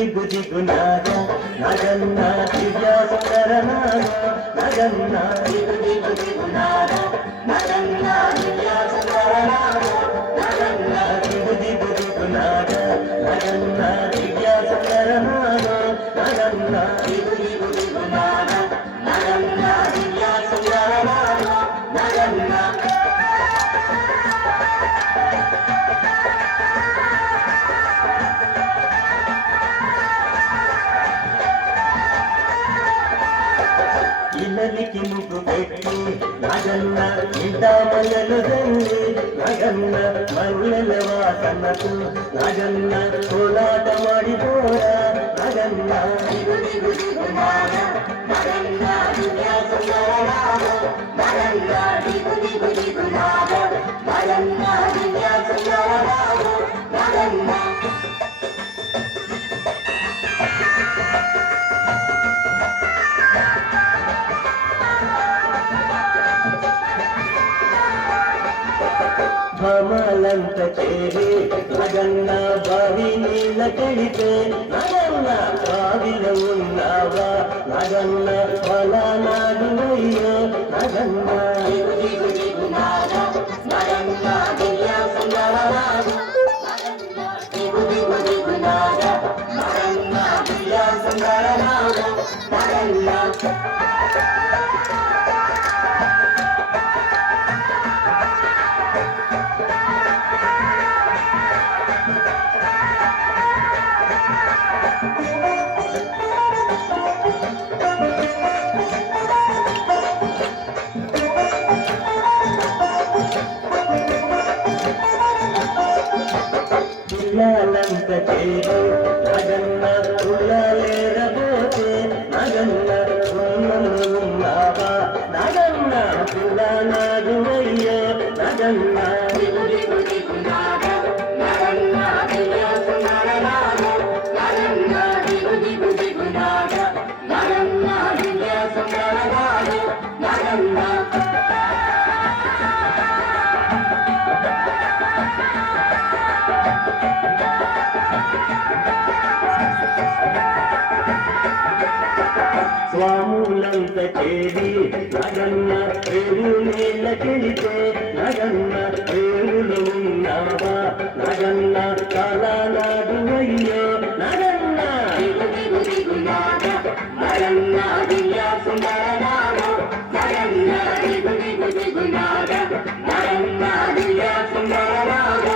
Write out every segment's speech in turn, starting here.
దిగు దిగునాద నగన్న దివ్య సుందరనాద నగన్న దిగు దిగు దిగునాద నగన్న దివ్య సుందరనాద నగన్న దిగు దిగు దిగునాద నగన్న దివ్య సుందరనాద నగన్న దిగు దిగు దిగునాద నగన్న దివ్య సుందరనాద నగన్న ఇల్లనికి ముగ్గు పెట్టి నగన్న ఇంట మల్లెలు దండి నగన్న మల్లెల వాసనకు నగన్న కోలాట ಮಾಡಿದೋರ నగన్న దిగు దిగు దిగునాద నగన్న దివ్య సుందరనాద నగన్న దిగు దిగు దిగునాద నగన్న దివ్య సుందరనాద నగన్న భామాలంత చేరి నగన్న బావి నీళ్ళ కడితే నగన్న బావిలో ఉన్నావా నగన్న పొలానాడు అయ్యో నగన్న దిగు దిగు దిగునాద నగన్న దివ్య సుందరనాద నగన్న దిగు దిగు దిగునాద నగన్న దివ్య సుందరనాద నగన్న పిల్లలంత చేరు నగన్న పుల్లలేరబోతే నగన్న ఉన్నలు ఉన్నావా నగన్న పిల్లనాడు అయ్యో నగన్న దిగు దిగు దిగునాద నగన్న దివ్య సుందరనాద నగన్న దిగు దిగు దిగునాద నగన్న దివ్య సుందరనాద నగన్న స్వాములంత చేరి నగన్న రేవు నీళ్ళ కెళితే నగన్న రేవులు ఉన్నావా నగన్న కాలానాడు అయ్యో నగన్న దిగు దిగు దిగునాద నగన్న దివ్య సుందరనాద నగన్న దిగు దిగు దిగునాద నగన్న దివ్య సుందరనాద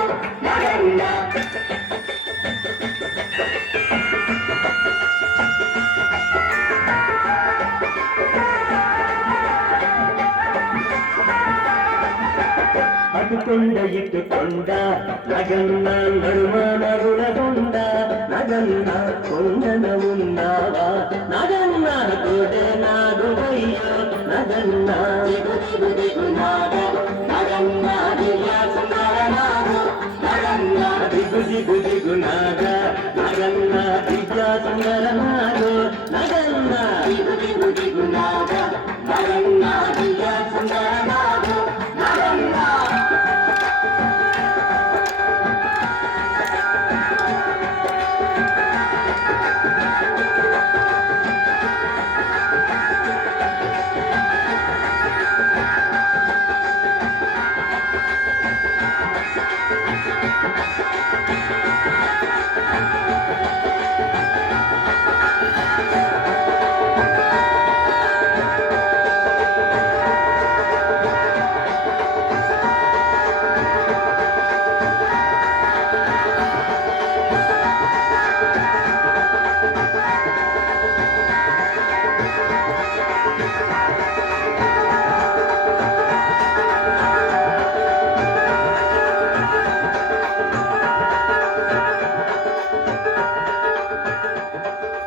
నగన్న అటుకొండ ఇటుకొండ నగన్న నడుమ నరులగొండ నగన్న కొండన ఉన్నావా నగన్న తోడే నాడు అయ్యో నగన్న దిగు దిగు దిగునాద నగన్న దివ్య సుందరనాద నగన్న దిగు దిగు దిగునాద నగన్న దివ్య సుందరనాద నగన్న దిగు దిగు దిగునాద నగన్న దివ్య సుందరనాద నగన్న